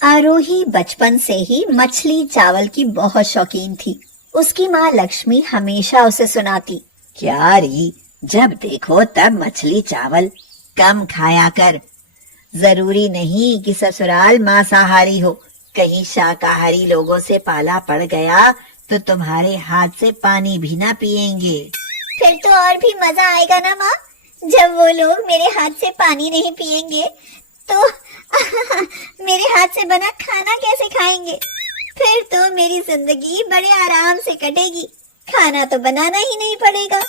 आरोही बचपन से ही मछली चावल की बहुत शौकीन थी। उसकी माँ लक्ष्मी हमेशा उसे सुनाती, क्या री, जब देखो तब मछली चावल कम खाया कर। जरूरी नहीं कि ससुराल मांसाहारी हो, कहीं शाकाहारी लोगों से पाला पड़ गया तो तुम्हारे हाथ से पानी भी ना पिएंगे। फिर तो और भी मजा आएगा ना माँ, जब वो लोग मेरे हाथ से पानी नहीं पिएंगे तो मेरे हाथ से बना खाना कैसे खाएंगे? फिर तो मेरी जिंदगी बड़े आराम से कटेगी, खाना तो बनाना ही नहीं पड़ेगा।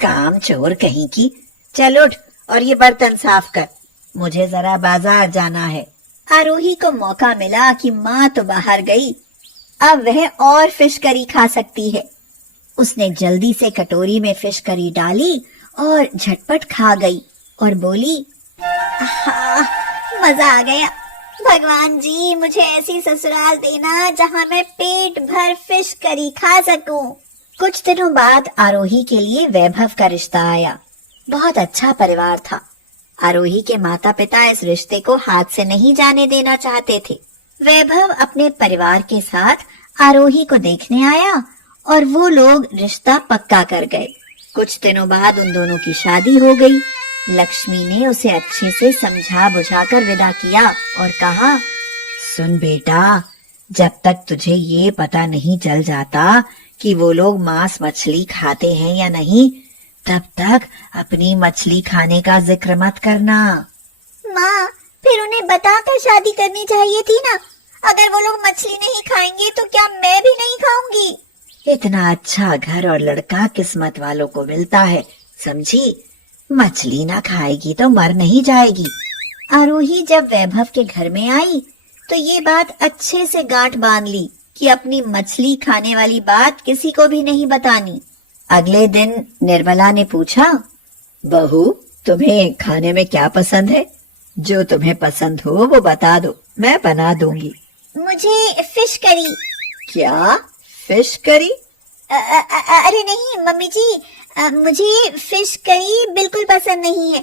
काम चोर कहीं की, चल उठ और ये बर्तन साफ कर, मुझे जरा बाजार जाना है। आरोही को मौका मिला कि माँ तो बाहर गई, अब वह और फिश करी खा सकती है। उसने जल्दी से कटोरी में फिश करी डाली और झटपट खा गई और बोली, आहा, मजा आ गया। भगवान जी, मुझे ऐसी ससुराल देना जहाँ मैं पेट भर फिश करी खा सकूं। कुछ दिनों बाद आरोही के लिए वैभव का रिश्ता आया। बहुत अच्छा परिवार था। आरोही के माता पिता इस रिश्ते को हाथ से नहीं जाने देना चाहते थे। वैभव अपने परिवार के साथ आरोही को देखने आया और वो लोग रिश्ता पक्का कर गए। कुछ दिनों बाद उन दोनों की शादी हो गई। लक्ष्मी ने उसे अच्छे से समझा बुझाकर विदा किया और कहा, सुन बेटा, जब तक तुझे ये पता नहीं चल जाता कि वो लोग मांस मछली खाते हैं या नहीं, तब तक अपनी मछली खाने का जिक्र मत करना। माँ, फिर उन्हें बताकर शादी करनी चाहिए थी ना। अगर वो लोग मछली नहीं खाएंगे तो क्या मैं भी नहीं खाऊंगी? इतना अच्छा घर और लड़का किस्मत वालों को मिलता है, समझी। मछली ना खाएगी तो मर नहीं जाएगी। आरोही जब वैभव के घर में आई तो ये बात अच्छे से गांठ बांध ली कि अपनी मछली खाने वाली बात किसी को भी नहीं बतानी। अगले दिन निर्मला ने पूछा, बहू, तुम्हें खाने में क्या पसंद है? जो तुम्हें पसंद हो वो बता दो, मैं बना दूंगी। मुझे फिश करी। क्या, फिश करी? अरे नहीं मम्मी जी, मुझे फिश करी बिल्कुल पसंद नहीं है।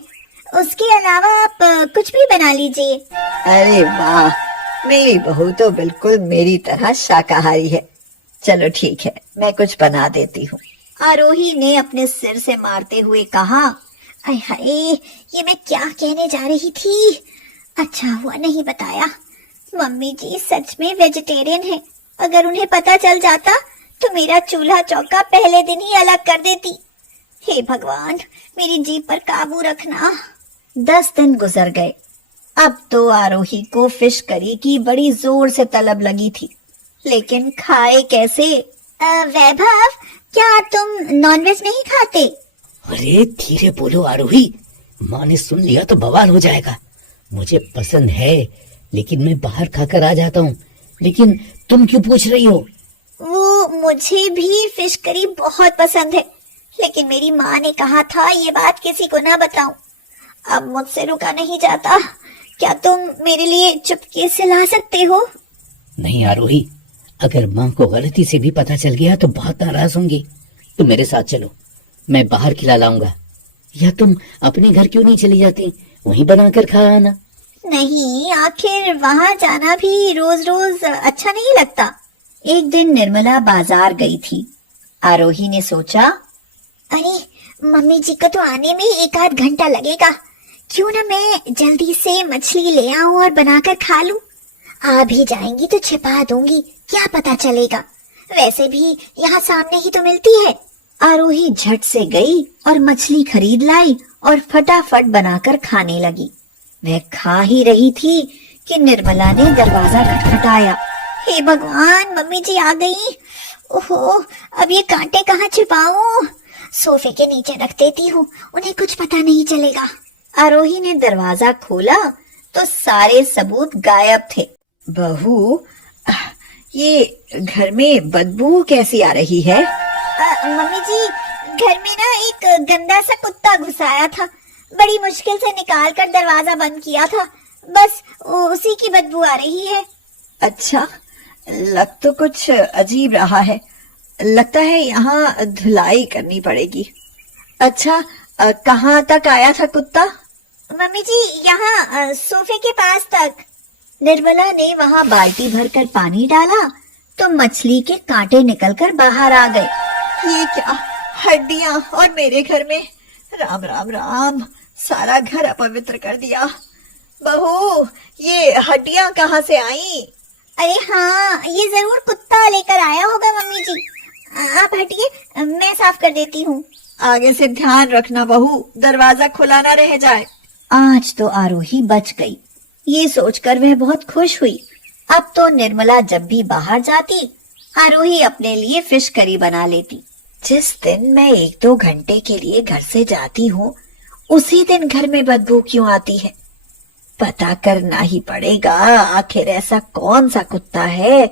उसके अलावा आप कुछ भी बना लीजिए। अरे वाह, मेरी बहू तो बिल्कुल मेरी तरह शाकाहारी है। चलो ठीक है, मैं कुछ बना देती हूँ। आरोही ने अपने सिर से मारते हुए कहा, आय हाय, ये मैं क्या कहने जा रही थी। अच्छा हुआ नहीं बताया। मम्मी जी सच में वेजिटेरियन है। अगर उन्हें पता चल जाता तो मेरा चूल्हा चौका पहले दिन ही अलग कर देती। हे भगवान, मेरी जीभ पर काबू रखना। 10 दिन गुजर गए। अब तो आरोही को फिश करी की बड़ी जोर से तलब लगी थी, लेकिन खाए कैसे? वैभव, क्या तुम नॉनवेज नहीं खाते? अरे धीरे बोलो आरोही, माँ ने सुन लिया तो बवाल हो जाएगा। मुझे पसंद है, लेकिन मैं बाहर खाकर आ जाता हूँ। लेकिन तुम क्यों पूछ रही हो? वो मुझे भी फिश करी बहुत पसंद है, लेकिन मेरी माँ ने कहा था ये बात किसी को ना बताऊं। अब मुझसे रुका नहीं जाता। क्या तुम मेरे लिए चुपके से ला सकते हो? नहीं आरोही, अगर माँ को गलती से भी पता चल गया तो बहुत नाराज होंगी। तुम मेरे साथ चलो, मैं बाहर खिला लाऊंगा। या तुम अपने घर क्यों नहीं चली जाती, वहीं बनाकर खा आना। नहीं, आखिर वहाँ जाना भी रोज रोज अच्छा नहीं लगता। एक दिन निर्मला बाजार गई थी। आरोही ने सोचा, अरे मम्मी जी को तो आने में 1 आध घंटा लगेगा, क्यों ना मैं जल्दी से मछली ले आऊं और बनाकर खा लूं। आ भी जाएंगी तो छिपा दूंगी, क्या पता चलेगा। वैसे भी यहाँ सामने ही तो मिलती है। आरोही झट से गई और मछली खरीद लाई और फटाफट बनाकर खाने लगी। वह खा ही रही थी कि निर्मला ने दरवाजा खटखटाया। हे भगवान, मम्मी जी आ गई। ओहो, अब ये कांटे कहाँ छिपाऊं? सोफे के नीचे रख देती हूँ, उन्हें कुछ पता नहीं चलेगा। आरोही ने दरवाजा खोला तो सारे सबूत गायब थे। बहू, ये घर में बदबू कैसी आ रही है? मम्मी जी, घर में ना एक गंदा सा कुत्ता घुसाया था। बड़ी मुश्किल से निकाल कर दरवाजा बंद किया था, बस उसी की बदबू आ रही है। अच्छा, लग तो कुछ अजीब रहा है। लगता है यहाँ धुलाई करनी पड़ेगी। अच्छा, कहाँ तक आया था कुत्ता? मम्मी जी, यहाँ सोफे के पास तक। निर्मला ने वहां बाल्टी भरकर पानी डाला तो मछली के कांटे निकलकर बाहर आ गए। ये क्या, हड्डियां और मेरे घर में? राम राम राम, सारा घर अपवित्र कर दिया। बहू, ये हड्डियां कहाँ से आई? अरे हाँ, ये जरूर कुत्ता लेकर आया होगा मम्मी जी। आप हटिए, मैं साफ कर देती हूँ। आगे से ध्यान रखना बहू, दरवाजा खुला ना रह जाए। आज तो आरोही बच गई, ये सोचकर वह बहुत खुश हुई। अब तो निर्मला जब भी बाहर जाती, आरोही अपने लिए फिश करी बना लेती। जिस दिन मैं 1-2 घंटे के लिए घर से जाती हूँ, उसी दिन घर में बदबू क्यों आती है? पता करना ही पड़ेगा, आखिर ऐसा कौन सा कुत्ता है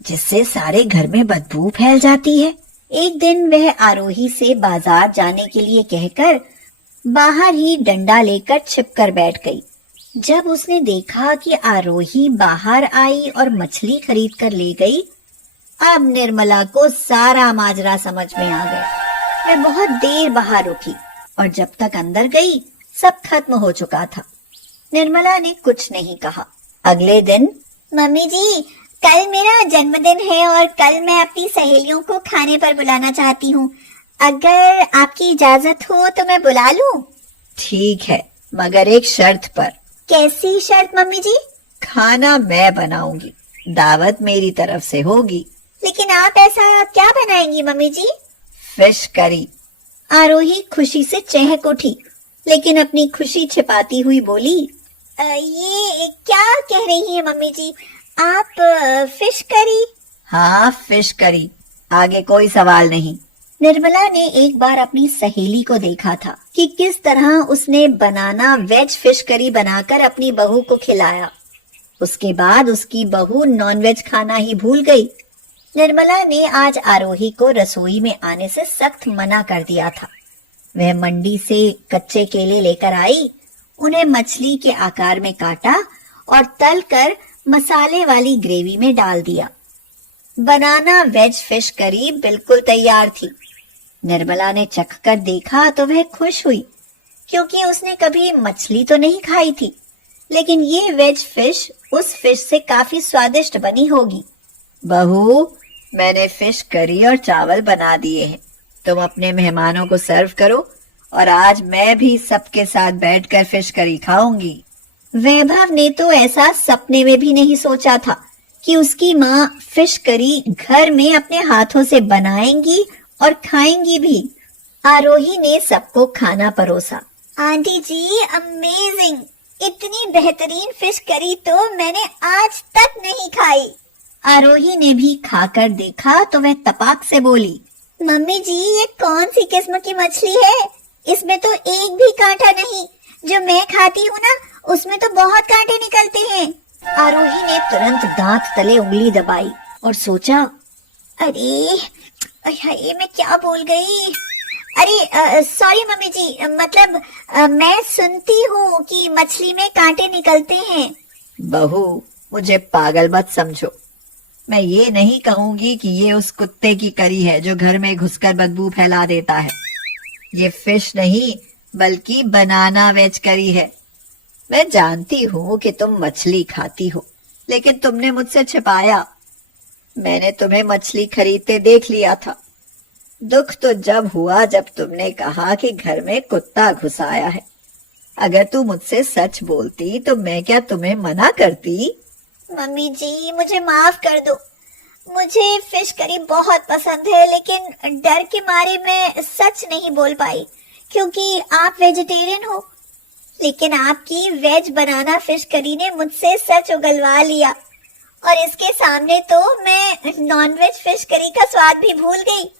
जिससे सारे घर में बदबू फैल जाती है। एक दिन वह आरोही से बाजार जाने के लिए कहकर बाहर ही डंडा लेकर छिपकर बैठ गई। जब उसने देखा कि आरोही बाहर आई और मछली खरीद कर ले गई, अब निर्मला को सारा माजरा समझ में आ गया। वह बहुत देर बाहर रुकी और जब तक अंदर गई सब खत्म हो चुका था। निर्मला ने कुछ नहीं कहा। अगले दिन, मम्मी जी, कल मेरा जन्मदिन है और कल मैं अपनी सहेलियों को खाने पर बुलाना चाहती हूँ। अगर आपकी इजाजत हो तो मैं बुला लूं? ठीक है, मगर एक शर्त पर। कैसी शर्त मम्मी जी? खाना मैं बनाऊंगी, दावत मेरी तरफ से होगी। लेकिन आप ऐसा क्या बनाएंगी मम्मी जी? Fish curry. आरोही खुशी से चहक उठी, लेकिन अपनी खुशी छिपाती हुई बोली, ये क्या कह रही है मम्मी जी? आप फिश करी? हाँ, फिश करी, आगे कोई सवाल नहीं। निर्मला ने एक बार अपनी सहेली को देखा था कि किस तरह उसने बनाना वेज फिश करी बनाकर अपनी बहू को खिलाया। उसके बाद उसकी बहू नॉनवेज खाना ही भूल गई। निर्मला ने आज आरोही को रसोई में आने से सख्त मना कर दिया था। वह मंडी से कच्चे केले लेकर आई, उन्हें मछली के आकार में काटा और तलकर मसाले वाली ग्रेवी में डाल दिया। बनाना वेज फिश करी बिल्कुल तैयार थी। निर्मला ने चखकर देखा तो वह खुश हुई, क्योंकि उसने कभी मछली तो नहीं खाई थी, लेकिन ये वेज फिश उस फिश से काफी स्वादिष्ट बनी होगी। बहू, मैंने फिश करी और चावल बना दिए हैं, तुम अपने मेहमानों को सर्व करो और आज मैं भी सबके साथ बैठकर फिश करी खाऊंगी। वैभव ने तो ऐसा सपने में भी नहीं सोचा था कि उसकी माँ फिश करी घर में अपने हाथों से बनाएंगी और खाएंगी भी। आरोही ने सबको खाना परोसा। आंटी जी, अमेजिंग! इतनी बेहतरीन फिश करी तो मैंने आज तक नहीं खाई। आरोही ने भी खाकर देखा तो वह तपाक से बोली, मम्मी जी, ये कौन सी किस्म की मछली है? इसमें तो एक भी कांटा नहीं। जो मैं खाती हूँ ना, उसमें तो बहुत कांटे निकलते हैं। आरोही ने तुरंत दांत तले उंगली दबाई और सोचा, अरे ये मैं क्या बोल गई? अरे सॉरी मम्मी जी, मतलब मैं सुनती हूँ कि मछली में कांटे निकलते हैं। बहू, मुझे पागल मत समझो। मैं ये नहीं कहूंगी कि ये उस कुत्ते की करी है जो घर में घुसकर बदबू फैला देता है। ये फिश नहीं बल्कि बनाना वेज करी है। मैं जानती हूँ कि तुम मछली खाती हो, लेकिन तुमने मुझसे छिपाया। मैंने तुम्हें मछली खरीदते देख लिया था। दुख तो जब हुआ जब तुमने कहा कि घर में कुत्ता घुस आया है। अगर तू मुझसे सच बोलती तो मैं क्या तुम्हें मना करती? मम्मी जी, मुझे माफ कर दो। मुझे फिश करी बहुत पसंद है, लेकिन डर के मारे मैं सच नहीं बोल पाई, क्योंकि आप वेजिटेरियन हो। लेकिन आपकी वेज बनाना फिश करी ने मुझसे सच उगलवा लिया, और इसके सामने तो मैं नॉनवेज फिश करी का स्वाद भी भूल गई।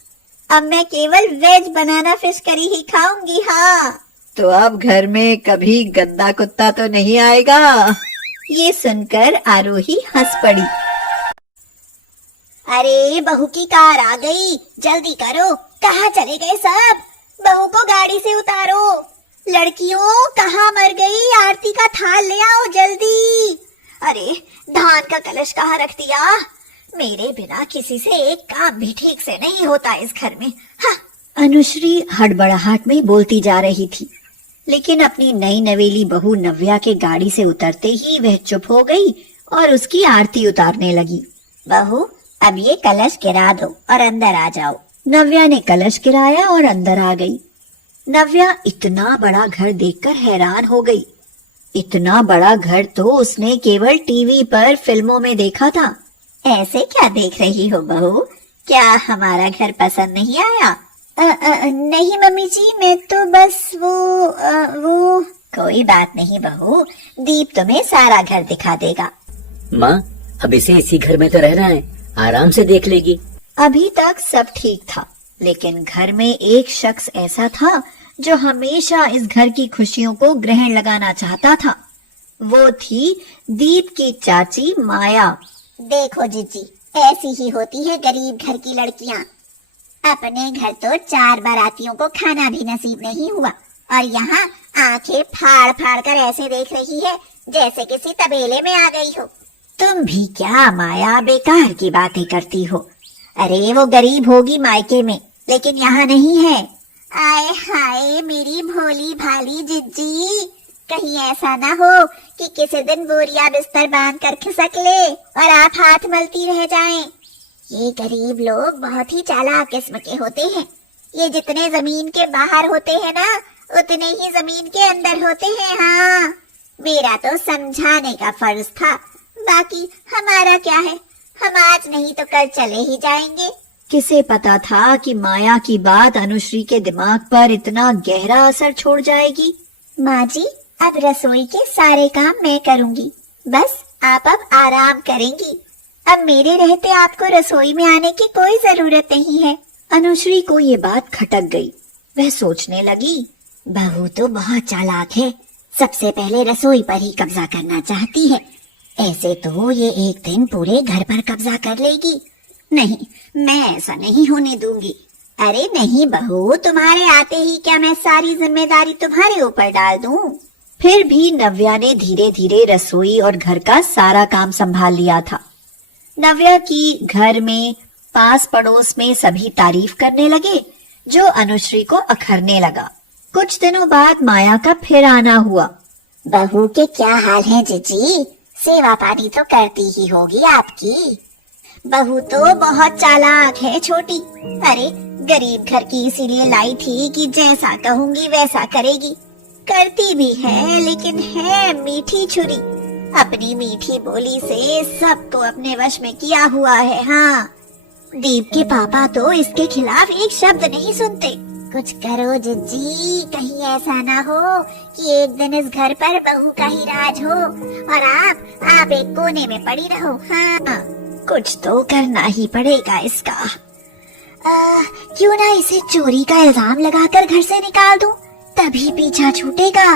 अब मैं केवल वेज बनाना फिश करी ही खाऊंगी। हाँ, तो अब घर में कभी गंदा कुत्ता तो नहीं आएगा? ये सुनकर आरोही हंस पड़ी। अरे, बहू की कार आ गई, जल्दी करो। कहाँ चले गए सब? बहू को गाड़ी से उतारो। लड़कियों, कहाँ मर गई? आरती का थाल ले आओ जल्दी। अरे, धान का कलश कहाँ रख दिया? मेरे बिना किसी से एक काम भी ठीक से नहीं होता इस घर में। हाँ। अनुश्री हड़बड़ाहट में बोलती जा रही थी, लेकिन अपनी नई नवेली बहू नव्या के गाड़ी से उतरते ही वह चुप हो गई और उसकी आरती उतारने लगी। बहू, अब ये कलश गिरा दो और अंदर आ जाओ। नव्या ने कलश गिराया और अंदर आ गई। नव्या इतना बड़ा घर देखकर हैरान हो गई। इतना बड़ा घर तो उसने केवल टीवी पर फिल्मों में देखा था। ऐसे क्या देख रही हो बहू? क्या हमारा घर पसंद नहीं आया? नहीं मम्मी जी, मैं तो बस वो कोई बात नहीं बहू, दीप तुम्हें सारा घर दिखा देगा। माँ, अब इसे इसी घर में तो रहना है, आराम से देख लेगी। अभी तक सब ठीक था, लेकिन घर में एक शख्स ऐसा था जो हमेशा इस घर की खुशियों को ग्रहण लगाना चाहता था। वो थी दीप की चाची माया। देखो जीजी, ऐसी ही होती है गरीब घर की लड़कियां। अपने घर तो 4 बारातियों को खाना भी नसीब नहीं हुआ, और यहाँ आंखें फाड़ फाड़ कर ऐसे देख रही है जैसे किसी तबेले में आ गई हो। तुम भी क्या माया, बेकार की बातें करती हो। अरे वो गरीब होगी मायके में, लेकिन यहाँ नहीं है। आए हाय मेरी भोली भाली जिज्जी, कहीं ऐसा ना हो कि किसी दिन बोरिया बिस्तर बांध कर खिसक ले और आप हाथ मलती रह जाएं। ये गरीब लोग बहुत ही चालाक किस्म के होते हैं। ये जितने जमीन के बाहर होते हैं ना, उतने ही जमीन के अंदर होते हैं। हाँ, मेरा तो समझाने का फर्ज था, बाकी हमारा क्या है, हम आज नहीं तो कल चले ही जाएंगे। किसे पता था कि माया की बात अनुश्री के दिमाग पर इतना गहरा असर छोड़ जाएगी। माँ जी, अब रसोई के सारे काम मैं करूँगी, बस आप अब आराम करेंगी। अब मेरे रहते आपको रसोई में आने की कोई जरूरत नहीं है। अनुश्री को ये बात खटक गई। वह सोचने लगी, बहू तो बहुत चालाक है, सबसे पहले रसोई पर ही कब्जा करना चाहती है। ऐसे तो ये एक दिन पूरे घर पर कब्जा कर लेगी। नहीं, मैं ऐसा नहीं होने दूंगी। अरे नहीं बहू, तुम्हारे आते ही क्या मैं सारी जिम्मेदारी तुम्हारे ऊपर डाल दूं? फिर भी नव्या ने धीरे धीरे रसोई और घर का सारा काम संभाल लिया था। नव्या की घर में पास पड़ोस में सभी तारीफ करने लगे, जो अनुश्री को अखरने लगा। कुछ दिनों बाद माया का फिर आना हुआ। बहू के क्या हाल है जीजी? सेवा पानी तो करती ही होगी आपकी। बहू तो बहुत चालाक है छोटी। अरे गरीब घर की इसीलिए लाई थी कि जैसा कहूंगी वैसा करेगी। करती भी है, लेकिन है मीठी छुरी। अपनी मीठी बोली से सबको अपने वश में किया हुआ है। हाँ, दीप के पापा तो इसके खिलाफ एक शब्द नहीं सुनते। कुछ करो जिज्जी, कहीं ऐसा ना हो कि एक दिन इस घर पर बहू का ही राज हो और आप एक कोने में पड़ी रहो। हाँ, कुछ तो करना ही पड़ेगा इसका। क्यों ना इसे चोरी का इल्जाम लगाकर घर से निकाल दूं, तभी पीछा छूटेगा।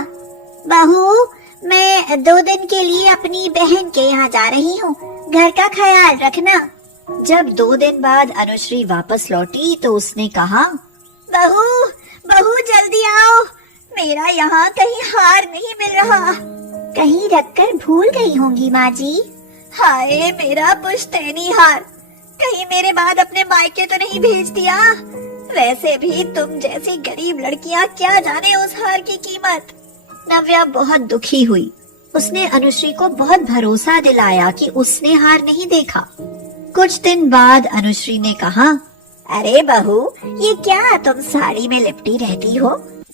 बहू, मैं 2 दिन के लिए अपनी बहन के यहाँ जा रही हूँ, घर का ख्याल रखना। जब 2 दिन बाद अनुश्री वापस लौटी तो उसने कहा, बहू जल्दी आओ, मेरा यहाँ कहीं हार नहीं मिल रहा। कहीं रखकर भूल गई होंगी माँ जी। हाय मेरा पुश्तैनी हार, कहीं मेरे बाद अपने मायके तो नहीं भेज दिया। वैसे भी तुम जैसी गरीब लड़कियां क्या जाने उस हार की कीमत। नव्या बहुत दुखी हुई। उसने अनुश्री को बहुत भरोसा दिलाया कि उसने हार नहीं देखा। कुछ दिन बाद अनुश्री ने कहा, अरे बहू, ये क्या तुम साड़ी में लिपटी रहती हो?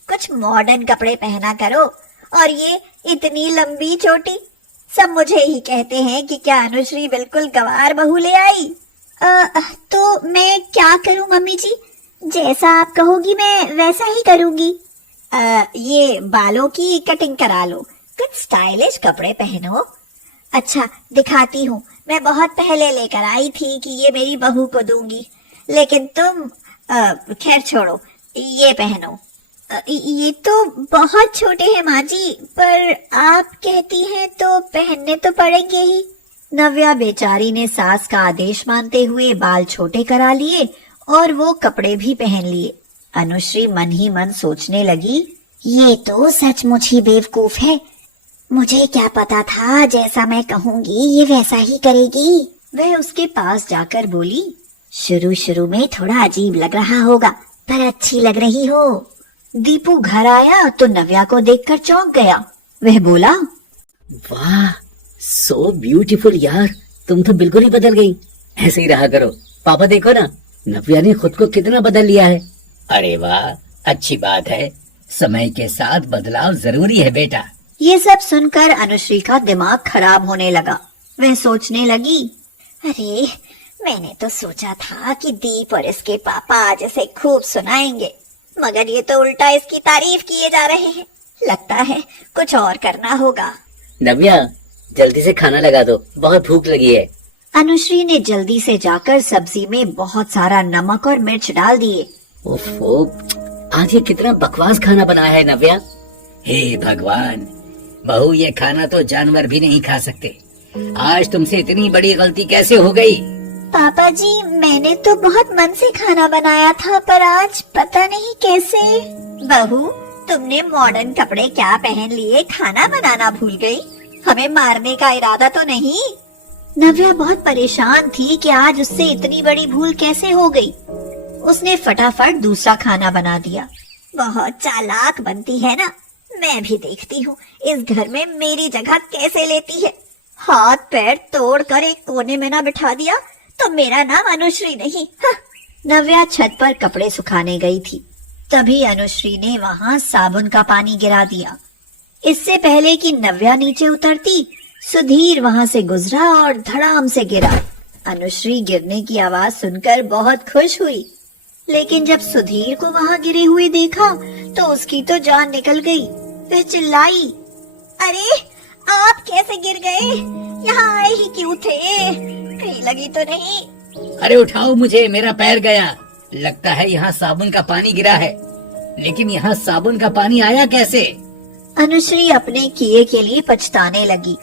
कुछ मॉडर्न कपड़े पहना करो। और ये इतनी लंबी चोटी, सब मुझे ही कहते हैं कि क्या अनुश्री बिल्कुल गंवार बहू ले आई। तो मैं क्या करूं मम्मी जी? जैसा आप कहोगी मैं वैसा ही करूंगी। ये बालों की कटिंग करा लो, कुछ स्टाइलिश कपड़े पहनो। अच्छा दिखाती हूँ, मैं बहुत पहले लेकर आई थी कि ये मेरी बहू को दूंगी, लेकिन तुम खैर छोड़ो, ये पहनो। ये तो बहुत छोटे हैं माँ जी, पर आप कहती हैं तो पहनने तो पड़ेंगे ही। नव्या बेचारी ने सास का आदेश मानते हुए बाल छोटे करा लिए और वो कपड़े भी पहन लिए। अनुश्री मन ही मन सोचने लगी, ये तो सचमुच ही बेवकूफ है। मुझे क्या पता था जैसा मैं कहूंगी ये वैसा ही करेगी। वह उसके पास जाकर बोली, शुरू में थोड़ा अजीब लग रहा होगा, पर अच्छी लग रही हो। दीपू घर आया तो नव्या को देखकर चौंक गया। वह बोला, वाह, सो ब्यूटीफुल यार, तुम तो बिल्कुल ही बदल गई। ऐसे ही रहा करो। पापा देखो ना, नव्या ने खुद को कितना बदल लिया है। अरे वाह, अच्छी बात है। समय के साथ बदलाव जरूरी है बेटा। ये सब सुनकर अनुश्री का दिमाग खराब होने लगा। वह सोचने लगी, अरे मैंने तो सोचा था कि दीप और इसके पापा आज इसे खूब सुनाएंगे, मगर ये तो उल्टा इसकी तारीफ किए जा रहे हैं। लगता है कुछ और करना होगा। नव्या, जल्दी से खाना लगा दो, बहुत भूख लगी है। अनुश्री ने जल्दी से जाकर सब्जी में बहुत सारा नमक और मिर्च डाल दिए। ओफो, आज ये कितना बकवास खाना बनाया है नव्या। हे भगवान, बहू ये खाना तो जानवर भी नहीं खा सकते। आज तुमसे इतनी बड़ी गलती कैसे हो गई? पापा जी, मैंने तो बहुत मन से खाना बनाया था, पर आज पता नहीं कैसे। बहू, तुमने मॉडर्न कपड़े क्या पहन लिए, खाना बनाना भूल गई? हमें मारने का इरादा तो नहीं? नव्या बहुत परेशान थी कि आज उससे इतनी बड़ी भूल कैसे हो गई। उसने फटाफट दूसरा खाना बना दिया। बहुत चालाक बनती है ना, मैं भी देखती हूँ इस घर में मेरी जगह कैसे लेती है। हाथ पैर तोड़कर एक कोने में ना बिठा दिया तो मेरा नाम अनुश्री नहीं। नव्या छत पर कपड़े सुखाने गई थी, तभी अनुश्री ने वहां साबुन का पानी गिरा दिया। इससे पहले कि नव्या नीचे उतरती, सुधीर वहां से गुजरा और धड़ाम से गिरा। अनुश्री गिरने की आवाज सुनकर बहुत खुश हुई, लेकिन जब सुधीर को वहां गिरे हुए देखा तो उसकी तो जान निकल गई। वह चिल्लाई, अरे आप कैसे गिर गए? यहाँ आए ही क्यों थे? कहीं लगी तो नहीं? अरे उठाओ मुझे, मेरा पैर गया। लगता है यहाँ साबुन का पानी गिरा है, लेकिन यहाँ साबुन का पानी आया कैसे? अनुश्री अपने किए के लिए पछताने लगी।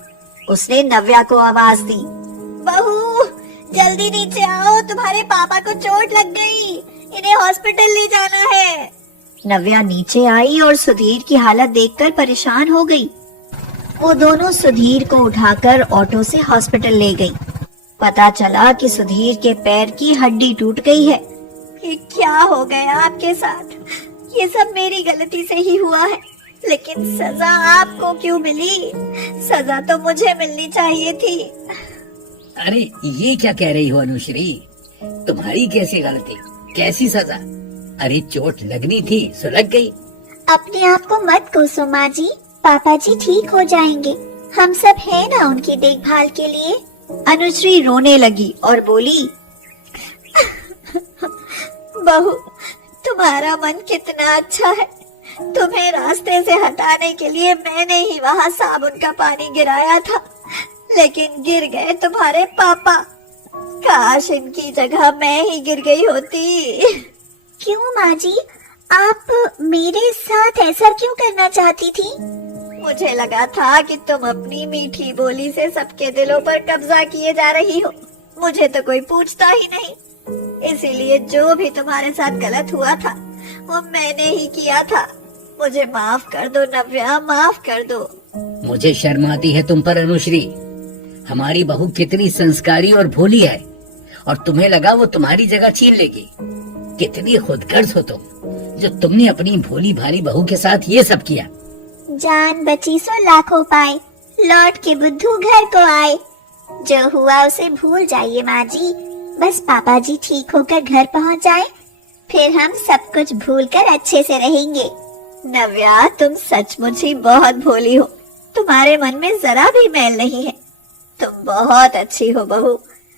उसने नव्या को आवाज दी, बहू जल्दी नीचे आओ, तुम्हारे पापा को चोट लग गई, इन्हें हॉस्पिटल ले जाना है। नव्या नीचे आई और सुधीर की हालत देखकर परेशान हो गई। वो दोनों सुधीर को उठाकर ऑटो से हॉस्पिटल ले गई। पता चला कि सुधीर के पैर की हड्डी टूट गई है। ये क्या हो गया आपके साथ? ये सब मेरी गलती से ही हुआ है, लेकिन सजा आपको क्यों मिली? सजा तो मुझे मिलनी चाहिए थी। अरे ये क्या कह रही हो अनुश्री? तुम्हारी कैसी गलती, कैसी सजा? अरे चोट लगनी थी सो लग गई। अपने आप को मत कोसो माँ जी, पापा जी ठीक हो जाएंगे, हम सब हैं ना उनकी देखभाल के लिए। अनुश्री रोने लगी और बोली, बहू तुम्हारा मन कितना अच्छा है, तुम्हें रास्ते से हटाने के लिए मैंने ही वहाँ साबुन का पानी गिराया था, लेकिन गिर गए तुम्हारे पापा। काश इनकी जगह मैं ही गिर गई होती। क्यों माँ जी, आप मेरे साथ ऐसा क्यों करना चाहती थी? मुझे लगा था कि तुम अपनी मीठी बोली से सबके दिलों पर कब्जा किए जा रही हो, मुझे तो कोई पूछता ही नहीं। इसीलिए जो भी तुम्हारे साथ गलत हुआ था वो मैंने ही किया था। मुझे माफ कर दो नव्या, माफ कर दो। मुझे शर्म आती है तुम पर अनुश्री। हमारी बहू कितनी संस्कारी और भोली है, और तुम्हें लगा वो तुम्हारी जगह छीन लेगी। कितनी खुदगर्ज हो तुम, जो तुमने अपनी भोली भाली बहू के साथ ये सब किया। जान बची सो लाखों पाए, लौट के बुद्धू घर को आए। जो हुआ उसे भूल जाइए माँ जी, बस पापा जी ठीक होकर घर पहुँच जाए, फिर हम सब कुछ भूलकर अच्छे से रहेंगे। नव्या, तुम सचमुच ही बहुत भोली हो, तुम्हारे मन में जरा भी मैल नहीं है। तुम बहुत अच्छी हो बहू,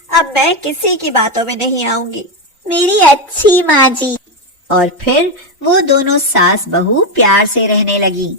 अब मैं किसी की बातों में नहीं आऊंगी, मेरी अच्छी माँ जी। और फिर वो दोनों सास बहू प्यार से रहने लगी।